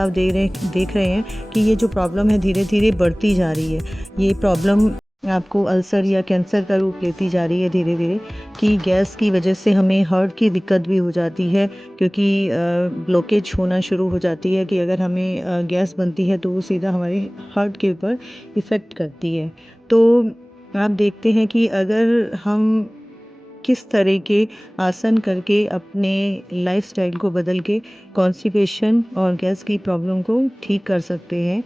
आप देख रहे हैं कि ये जो प्रॉब्लम है धीरे धीरे बढ़ती जा रही है। ये प्रॉब्लम आपको अल्सर या कैंसर का रूप लेती जा रही है धीरे धीरे, कि गैस की वजह से हमें हार्ट की दिक्कत भी हो जाती है, क्योंकि ब्लॉकेज होना शुरू हो जाती है कि अगर हमें गैस बनती है तो वो सीधा हमारे हार्ट के ऊपर इफ़ेक्ट करती है। तो आप देखते हैं कि अगर हम किस तरह के आसन करके अपने लाइफस्टाइल को बदल के कॉन्स्टिपेशन और गैस की प्रॉब्लम को ठीक कर सकते हैं,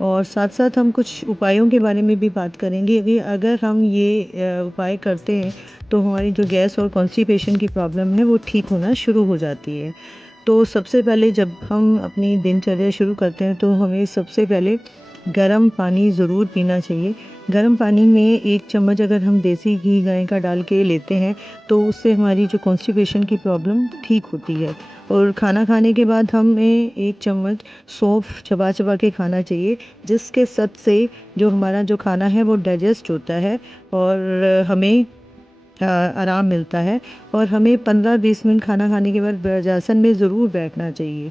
और साथ साथ हम कुछ उपायों के बारे में भी बात करेंगे कि अगर हम ये उपाय करते हैं तो हमारी जो गैस और कॉन्स्टिपेशन की प्रॉब्लम है वो ठीक होना शुरू हो जाती है। तो सबसे पहले जब हम अपनी दिनचर्या शुरू करते हैं तो हमें सबसे पहले गर्म पानी ज़रूर पीना चाहिए। गर्म पानी में 1 चम्मच अगर हम देसी घी गाय का डाल के लेते हैं तो उससे हमारी जो कॉन्स्टिपेशन की प्रॉब्लम ठीक होती है। और खाना खाने के बाद हमें 1 चम्मच सौंफ चबा चबा के खाना चाहिए, जिसके सत से जो हमारा जो खाना है वो डाइजेस्ट होता है और हमें आराम मिलता है। और हमें 15-20 मिनट खाना खाने के बाद वज्रासन में ज़रूर बैठना चाहिए,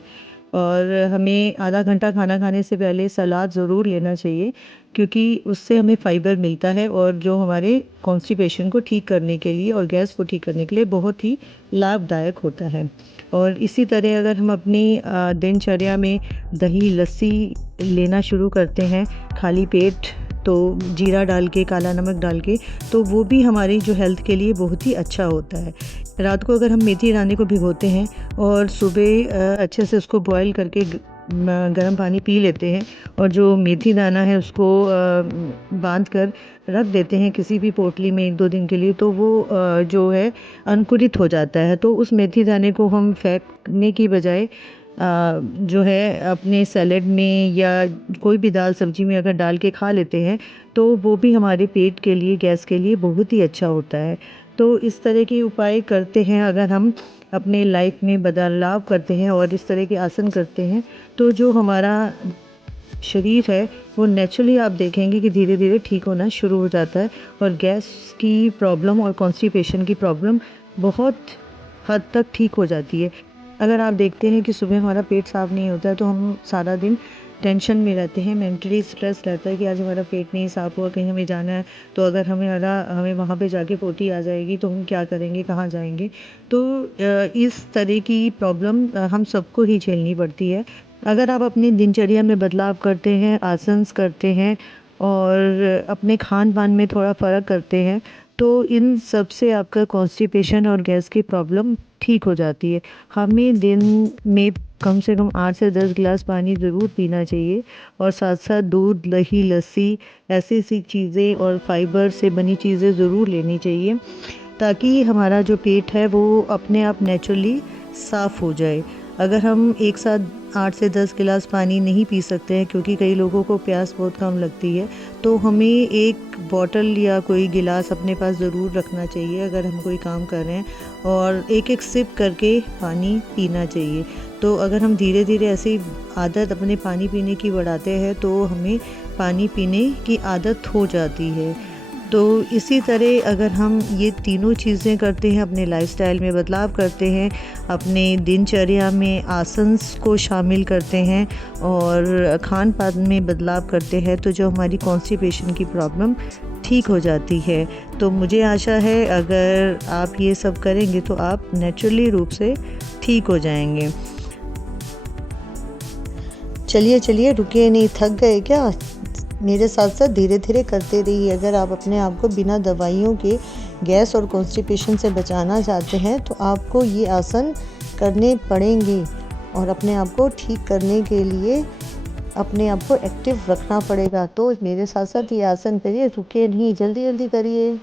और हमें आधा घंटा खाना खाने से पहले सलाद ज़रूर लेना चाहिए, क्योंकि उससे हमें फाइबर मिलता है और जो हमारे कॉन्स्टिपेशन को ठीक करने के लिए और गैस को ठीक करने के लिए बहुत ही लाभदायक होता है। और इसी तरह अगर हम अपनी दिनचर्या में दही लस्सी लेना शुरू करते हैं खाली पेट, तो जीरा डाल के, काला नमक डाल के, तो वो भी हमारी जो हेल्थ के लिए बहुत ही अच्छा होता है। रात को अगर हम मेथी दाने को भिगोते हैं और सुबह अच्छे से उसको बॉईल करके गर्म पानी पी लेते हैं, और जो मेथी दाना है उसको बांध कर रख देते हैं किसी भी पोटली में 1-2 दिन के लिए, तो वो जो है अंकुरित हो जाता है। तो उस मेथी दाने को हम फेंकने की बजाय जो है अपने सैलेड में या कोई भी दाल सब्जी में अगर डाल के खा लेते हैं तो वो भी हमारे पेट के लिए, गैस के लिए बहुत ही अच्छा होता है। तो इस तरह के उपाय करते हैं अगर हम अपने लाइफ में बदलाव करते हैं और इस तरह के आसन करते हैं, तो जो हमारा शरीर है वो नेचुरली आप देखेंगे कि धीरे धीरे ठीक होना शुरू हो जाता है, और गैस की प्रॉब्लम और कॉन्स्टिपेशन की प्रॉब्लम बहुत हद तक ठीक हो जाती है। अगर आप देखते हैं कि सुबह हमारा पेट साफ़ नहीं होता है तो हम सारा दिन टेंशन में रहते हैं, मेंटली स्ट्रेस रहता है कि आज हमारा पेट नहीं साफ़ हुआ, कहीं हमें जाना है, तो अगर हमें वहाँ पे जाके पोटी आ जाएगी तो हम क्या करेंगे, कहाँ जाएंगे। तो इस तरह की प्रॉब्लम हम सबको ही झेलनी पड़ती है। अगर आप अपनी दिनचर्या में बदलाव करते हैं, आसन्स करते हैं और अपने खान-पान में थोड़ा फ़र्क करते हैं, तो इन सब से आपका कॉन्स्टिपेशन और गैस की प्रॉब्लम ठीक हो जाती है। हमें दिन में कम से कम 8 से 10 गिलास पानी ज़रूर पीना चाहिए, और साथ-साथ दूध, दही, लस्सी ऐसी-ऐसी चीज़ें और फाइबर से बनी चीज़ें ज़रूर लेनी चाहिए, ताकि हमारा जो पेट है वो अपने आप नेचुरली साफ़ हो जाए। अगर हम एक साथ 8 से 10 गिलास पानी नहीं पी सकते हैं, क्योंकि कई लोगों को प्यास बहुत कम लगती है, तो हमें एक बॉटल या कोई गिलास अपने पास ज़रूर रखना चाहिए अगर हम कोई काम कर रहे हैं, और एक-एक सिप करके पानी पीना चाहिए। तो अगर हम धीरे-धीरे ऐसी आदत अपने पानी पीने की बढ़ाते हैं तो हमें पानी पीने की आदत हो जाती है। तो इसी तरह अगर हम ये तीनों चीज़ें करते हैं, अपने लाइफ़स्टाइल में बदलाव करते हैं, अपने दिनचर्या में आसन्स को शामिल करते हैं और खान-पान में बदलाव करते हैं, तो जो हमारी कॉन्स्टिपेशन की प्रॉब्लम ठीक हो जाती है। तो मुझे आशा है अगर आप ये सब करेंगे तो आप नेचुरली रूप से ठीक हो जाएँगे। चलिए रुकिए नहीं, थक गए क्या? मेरे साथ साथ धीरे धीरे करते रहिए। अगर आप अपने आप को बिना दवाइयों के गैस और कॉन्स्टिपेशन से बचाना चाहते हैं तो आपको ये आसन करने पड़ेंगे, और अपने आप को ठीक करने के लिए अपने आप को एक्टिव रखना पड़ेगा। तो मेरे साथ साथ ये आसन करिए, रुकिए नहीं, जल्दी जल्दी करिए।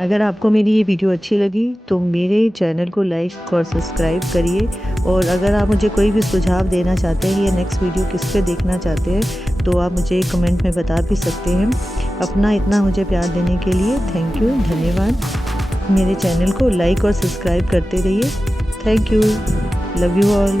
अगर आपको मेरी ये वीडियो अच्छी लगी तो मेरे चैनल को लाइक और सब्सक्राइब करिए। और अगर आप मुझे कोई भी सुझाव देना चाहते हैं या नेक्स्ट वीडियो किस पे देखना चाहते हैं तो आप मुझे कमेंट में बता भी सकते हैं। अपना इतना मुझे प्यार देने के लिए थैंक यू, धन्यवाद। मेरे चैनल को लाइक और सब्सक्राइब करते रहिए। Thank you, love you all.